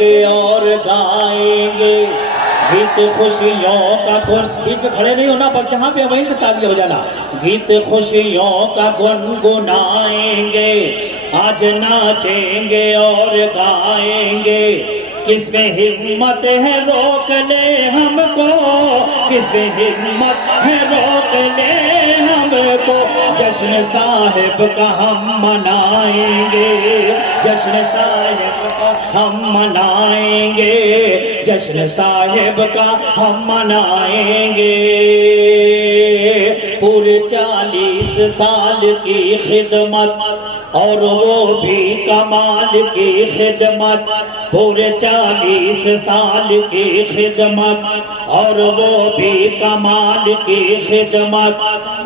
चेंगे और गाएंगे गीत खुशियों का गुन। गीत में खड़े नहीं होना, पर जहाँ पे वहीं से ताली हो जाना। गीत खुशियों का गुनगुनाएंगे, आज नाचेंगे और गाएंगे। किसमें हिम्मत है रोक ले हमको, किसमें हिम्मत है रोक ले हमको। जश्न साहिब का हम मनाएंगे, जश्न साहिब का हम मनाएंगे, जश्न साहिब का हम मनाएंगे। पूरे 40 साल की खिदमत और वो भी कमाल की खिदमत, पूरे 40 साल की खिदमत और वो भी कमाल की खिदमत।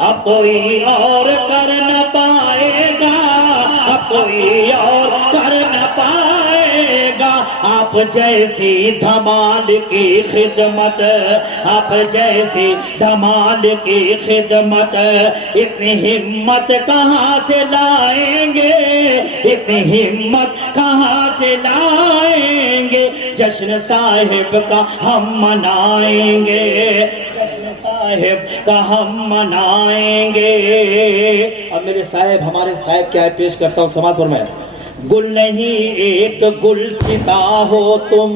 अब कोई और कर न पाएगा, अब कोई और कर न पाएगा आप जैसी धमाल की खिदमत, आप जैसी धमाल की खिदमत। इतनी हिम्मत कहाँ से लाएंगे, इतनी हिम्मत कहाँ से लाएंगे। जश्न साहिब का हम मनाएंगे, जश्न साहिब का हम मनाएंगे। अब मेरे साहिब, हमारे साहिब क्या है पेश करता हूँ समाजपुर में। गुल नहीं एक गुलसिता हो तुम,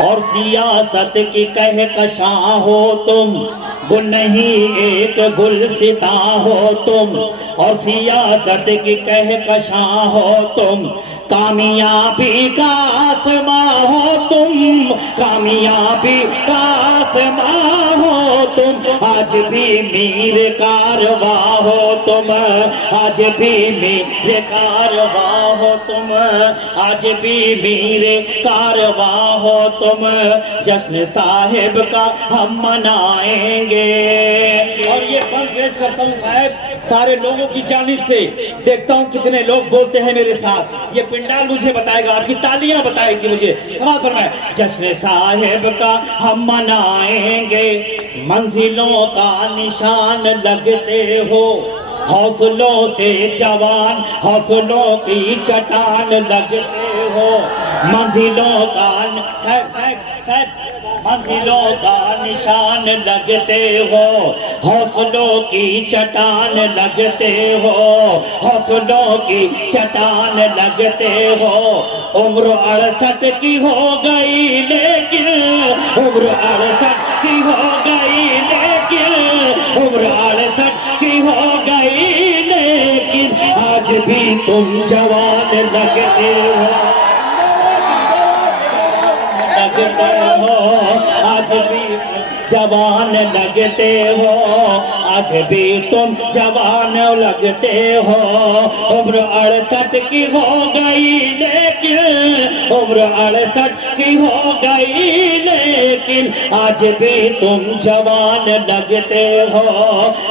और सियासत की कहकशां हो तुम। गुल नहीं एक गुलसिता हो तुम, और सियासत की कहकशां हो तुम। कामयाबी का आसमां हो तुम, कामयाबी का आसमां हो तुम। आज भी मीर कारवा हो तुम, आज भी मीर कारवा हो तुम, आज भी मीर कारवा हो तुम। जश्न साहिब का हम मनाएंगे। और ये फल पेश करता हूँ साहब सारे लोगों की जानिब से। देखता हूँ कितने लोग बोलते हैं मेरे साथ। ये पिंडाल मुझे बताएगा, आपकी तालियां बताएगी मुझे। समाज पर मैं जश्न साहिब का हम मनाएंगे। मंजिलों का निशान लगते हो, हौसलों से जवान हौसलों की चट्टान लगते हो। मंजिलों का मंजिलों का निशान लगते हो, हौसलों की चट्टान लगते हो, हौसलों की चट्टान लगते हो। उम्र 68 की हो गई लेकिन, उम्र 68 की हो गई लेकिन, उम्र 68 की हो गई लेकिन, आज भी तुम जवान लगते हो, लगते हो। आज भी जवान लगते हो, आज भी तुम जवान लगते हो। उम्र 68 की हो गई लेकिन, उम्र 68 की हो गई लेकिन, आज भी तुम जवान लगते हो,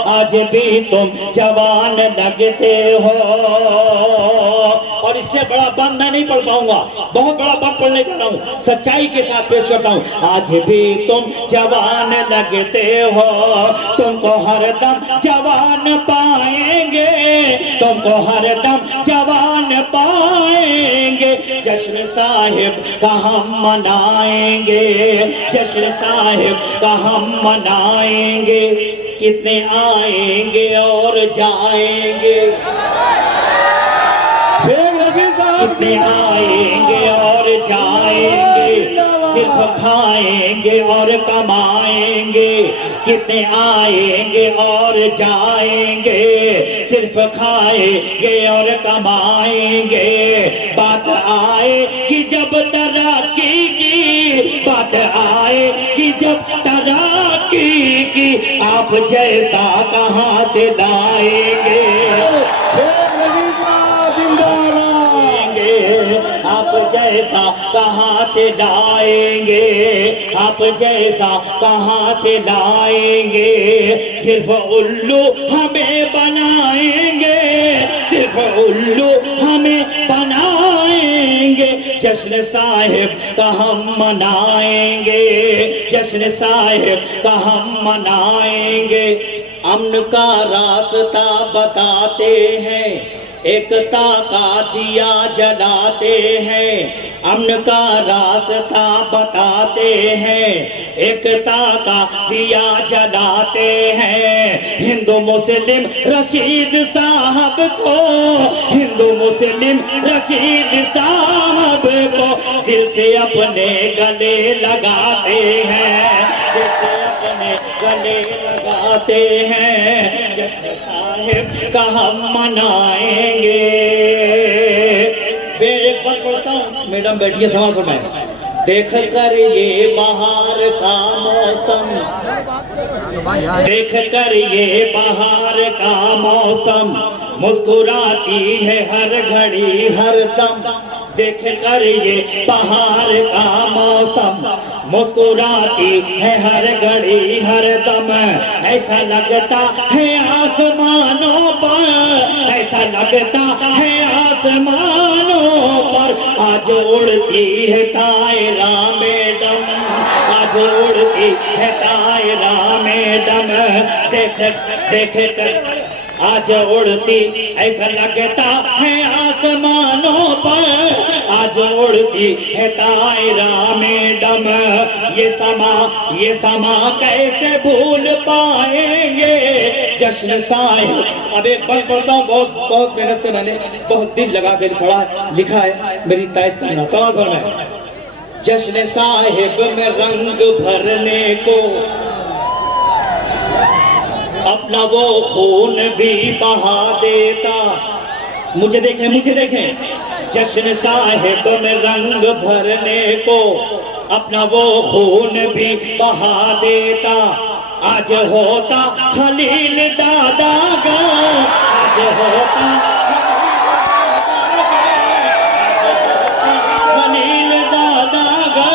आज भी तुम जवान लगते हो। और इससे बड़ा बंद मैं नहीं पढ़ पाऊंगा, बहुत बड़ा बंद पढ़ने जा रहा हूँ, सच्चाई के साथ पेश करता हूँ। आज भी तुम जवान लगते हो, तुमको हरदम जवान पाएंगे, तुमको हरदम जवान पाएंगे। जश्न साहिब का हम मनाएंगे, जश्न साहिब का हम मनाएंगे। कितने आएंगे और जाएंगे, कितने आएंगे और जाएंगे, सिर्फ खाएंगे और कमाएंगे। कितने आएंगे और जाएंगे, सिर्फ खाएंगे और कमाएंगे। बात आए कि जब तरक्की की, बात आए कि जब तरक्की की, आप जैसा कहाँ से लाएंगे, आप जैसा कहाँ से लाएंगे, आप जैसा कहाँ से लाएंगे। सिर्फ उल्लू हमें बनाएंगे, सिर्फ उल्लू हमें बनाएंगे। जश्न साहिब का हम मनाएंगे, जश्न साहिब का हम मनाएंगे। अमन का रास्ता बताते हैं, एकता का दिया जलाते हैं, अमन का रास्ता बताते हैं, एकता का दिया जलाते हैं। हिंदू मुस्लिम रशीद साहब को, हिंदू मुस्लिम रशीद साहब को दिल से अपने गले लगाते हैं, दिल से अपने गले लगाते हैं। जश्न साहिब का हम मनाएंगे। एक बात पढ़ता हूँ, मैडम बैठिए सवाल फरमाएं। देख कर ये बहार का मौसम, देख कर ये बहार का मौसम, मुस्कुराती है हर घड़ी हर दम। देख कर ये बहार का मौसम, मुस्कुराती है हर घड़ी हर दम। ऐसा लगता है आसमानों पर, ऐसा लगता है आसमानों पर आज उड़ती है तायरा में दम, आज उड़ती है तायरा में दम। देख देख कर आज उड़ती, ऐसा लगता है आसमानों पर आज उड़ती है तायरा में दम। ये समा कैसे भूल पाएंगे जश्न साहिब। अब एक बार पढ़ता हूँ, बहुत मेहनत से मैंने बहुत दिल लगा कर पढ़ा लिखा है, मेरी तारीफ करना। सवाल पर मैं जश्न साहिब में रंग भरने को अपना वो खून भी बहा देता। मुझे देखें, जश्न साहिब में रंग भरने को अपना वो खून भी बहा देता। आज होता खलील दादा का, आज होता खलील दादा का।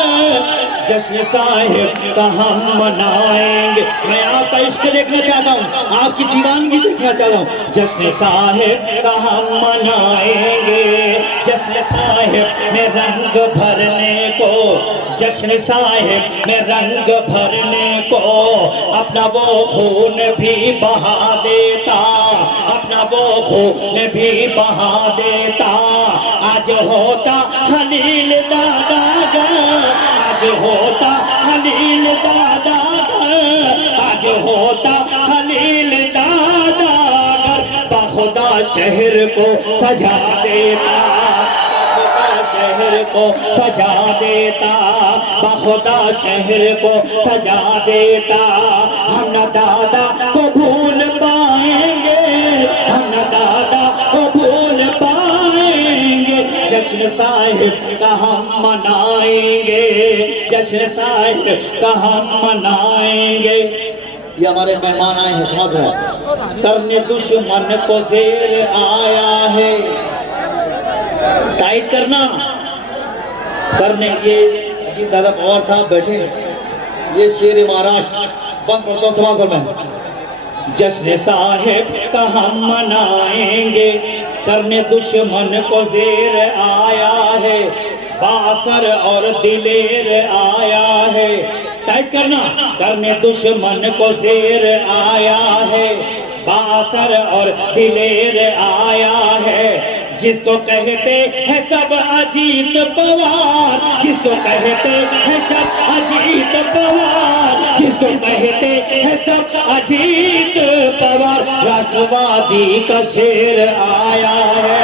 जश्न साहिब का हम मनाएंगे। मैं आपका इश्क देखना चाहता हूँ, आपकी दीवानगी देखना चाहता हूँ। जश्न साहिब का हम मनाएंगे। जश्न साहिब में रंग भरने को, जश्न साहिब में रंग भरने को अपना वो खून भी बहा देता, अपना वो खून भी बहा देता। आज होता खलील दादा का, आज होता खलील दादा का, आज होता खलील दादा का। बाखुदा शहर को सजा देता, शहर को सजा देता, बाखुदा शहर को सजा देता। हम न दादा को भूल पाएंगे, हम न दादा को भूल पाएंगे। जश्न साहिब का हम मनाएंगे, जश्न साहिब का हम मनाएंगे। ये हमारे मेहमान आए हैं, समझ रहे। करने दुश्मन को जेर आया है, टाइट करना करने। ये अजीत दादा पवार साहब बैठे, ये शेर महाराष्ट्र बंद करता हूँ सवाल में। जश्न साहिब का हम मनाएंगे, करने दुश्मन को जेर आया है, बासर और दिलेर आया है। टाइट करना, करने दुश्मन को जेर आया है, बासर और दिलेर आया है। जिसको कहते हैं सब अजीत पवार, जिसको कहते हैं सब अजीत पवार, जिसको कहते हैं सब अजीत पवार। राष्ट्रवादी का शेर आया है,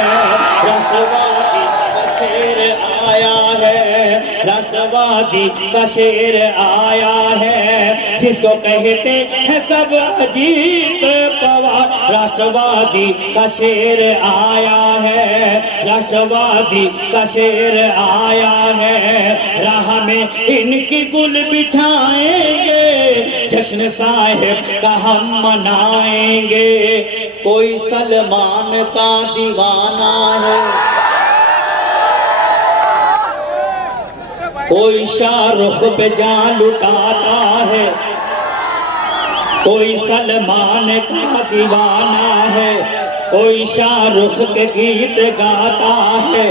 राष्ट्रवादी का शेर आया है, राष्ट्रवादी का शेर आया है। जिसको कहते हैं सब अजीत पवार, राष्ट्रवादी का शेर आया है, राष्ट्रवादी का शेर आया है। राह में इनकी गुल बिछाएंगे, जश्न साहिब का हम मनाएंगे। कोई सलमान का दीवाना है, कोई शाहरुख पे जान लुटाता है, कोई सलमान का दीवाना है, कोई शाहरुख के गीत गाता है,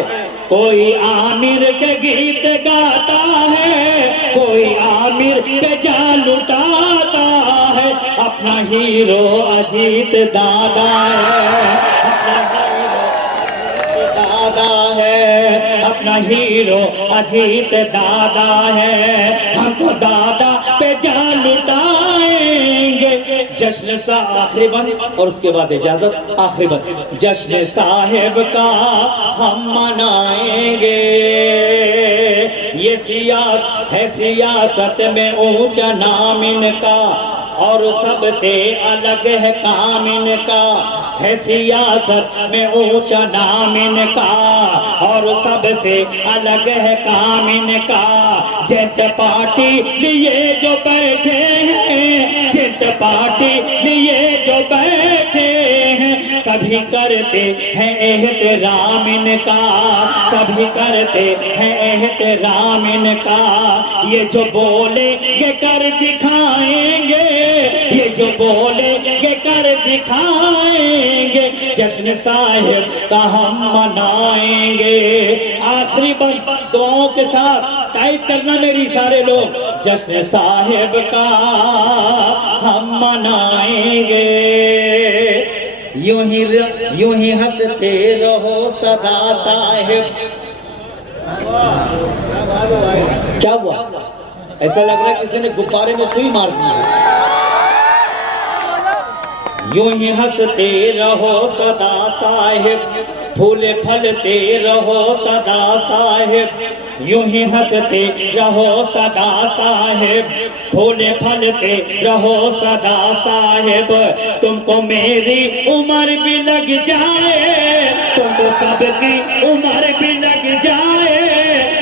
कोई आमिर के गीत गाता है, कोई आमिर पे जान लुटाता है। अपना हीरो अजीत दादा है, अपना हीरो दादा है, अपना हीरो अजीत दादा है। हम तो दादा पे जान लुटाएंगे। जश्न सा आखिरी बंद और उसके बाद इजाजत। आखिरी बंद जश्न साहिब का हम मनाएंगे। ये सियासत में ऊंचा नाम इनका और सबसे अलग है काम इनका। है सियासत में ऊंचा नाम इनका और सबसे अलग है काम इनका। जिस पार्टी लिए जो बैठे हैं, जिस पार्टी लिए जो बैठे हैं, सभी करते हैं एहतराम इनका, सभी करते हैं एहतराम इनका। ये जो बोले ये कर दिखाएंगे, ये जो बोले ये कर दिखाएंगे। जश्न साहिब का हम मनाएंगे। आखिरी बंद दुआओं के साथ टाइप करना मेरी सारे लोग। जश्न साहिब का हम मनाएंगे। यूं ही हंसते रहो सदा साहिब। क्या हुआ? ऐसा लग रहा है किसी ने गुब्बारे में सुई मार दी है। यूं ही हंसते रहो सदा साहिब, फूले फलते रहो सदा साहिब। यूं ही हंसते रहो सदा साहिब, फूले फलते रहो सदा साहिब। तुमको मेरी उम्र भी लग जाए, तुमको सबकी उम्र भी लग जाए,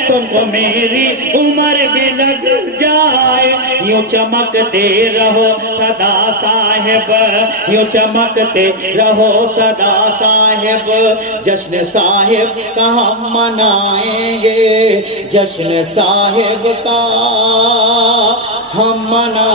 तुमको मेरी उम्र भी लग जाए। यूं चमकते रहो सदा साहिब, यूं चमकते रहो सदा साहिब। जश्न साहिब का हम मनाएंगे, जश्न साहिब का हम मना